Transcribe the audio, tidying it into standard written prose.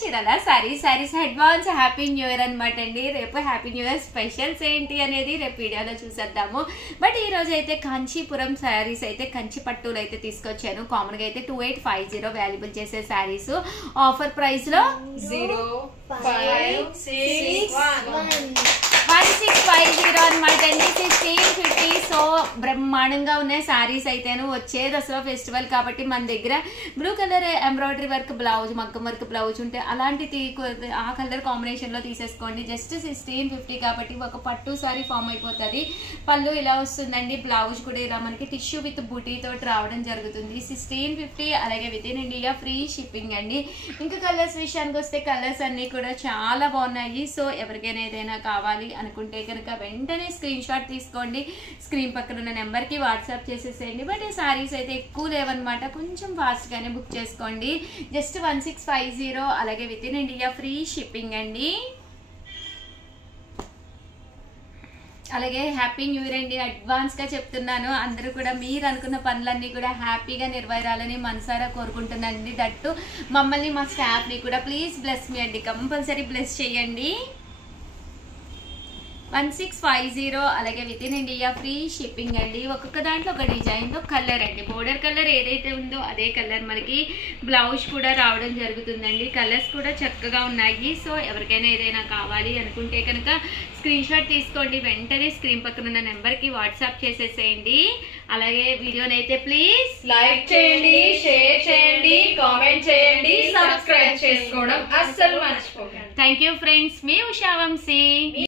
Chirala saris advance happy new year అనమాట అండి. రేపు హ్యాపీ న్యూ ఇయర్ స్పెషల్స్ ఏంటి అనేది రేపు వీడియోలో చూసేద్దాము. బట్ ఈ రోజు అయితే కాంచీపురం శారీస్ అయితే కంచి పట్టులు అయితే తీసుకొచ్చాను. కామన్ గా అయితే 2850 వాల్యుబుల్ చేసే శారీస్ ఆఫర్ ప్రైస్ లో 1650 అనమాట అండి. 1650. సో బ్రహ్మాండంగా ఉన్నాయి శారీస్ అయితేను. వచ్చే దసరా ఫెస్టివల్ కాబట్టి మన దగ్గర blue colour embroidery work blouse, మగ్గం వర్క్ బ్లౌజ్ ఉంటే అలాంటి ఆ కలర్ కాంబినేషన్ లో తీసేసుకోండి. జస్ట్ 1650 కాబట్టి ఒక పట్టు సారీ ఫామ్ అయిపోతుంది. పళ్ళు ఇలా వస్తుందండి. బ్లౌజ్ కూడా ఇలా మనకి టిష్యూ విత్ బూటీ తోటి రావడం జరుగుతుంది. 1650. అలాగే with in India free shipping అండి. ఇంకా కలర్స్ విషయానికి వస్తే కలర్స్ అన్ని కూడా చాలా బాగున్నాయి. సో ఎవరికైనా ఏదైనా కావాలి అనుకుంటే కనుక వెంటనే స్క్రీన్ షాట్ తీసుకోండి. స్క్రీన్ పక్కన ఉన్న నెంబర్కి వాట్సాప్ చేసేసేయండి. బట్ ఈ సారీస్ అయితే ఎక్కువ లేవన్నమాట, కొంచెం ఫాస్ట్గానే బుక్ చేసుకోండి. జస్ట్ 1650. అలాగే with in India free shipping అండి. అలాగే హ్యాపీ న్యూ ఇయర్ అండి. అడ్వాన్స్గా చెప్తున్నాను. అందరూ కూడా మీరు అనుకున్న పనులన్నీ కూడా హ్యాపీగా నెరవేరాలని మనసారా కోరుకుంటున్నానండి. దట్టు మమ్మల్ని మా స్టాఫ్ని కూడా ప్లీజ్ బ్లెస్ మీ అండి. కంపల్సరీ బ్లెస్ చేయండి. 1650. అలాగే with in India free shipping అండి. ఒక్కొక్క దాంట్లో ఒక డిజైన్లో కలర్ అండి. బోర్డర్ కలర్ ఏదైతే ఉందో అదే కలర్ మనకి బ్లౌజ్ కూడా రావడం జరుగుతుందండి. కలర్స్ కూడా చక్కగా ఉన్నాయి. సో ఎవరికైనా ఏదైనా కావాలి అనుకుంటే కనుక స్క్రీన్ షాట్ తీసుకోండి. వెంటనే స్క్రీన్ పక్కన ఉన్న నెంబర్కి వాట్సాప్ చేసేసేయండి. అలాగే వీడియోని అయితే ప్లీజ్ లైక్ చేయండి, షేర్ చేయండి, కామెంట్ చేయండి, సబ్స్క్రైబ్ చేసుకోవడం అస్సలు మర్చిపోకండి. Thank you friends. మీ ఉషా వంశీ.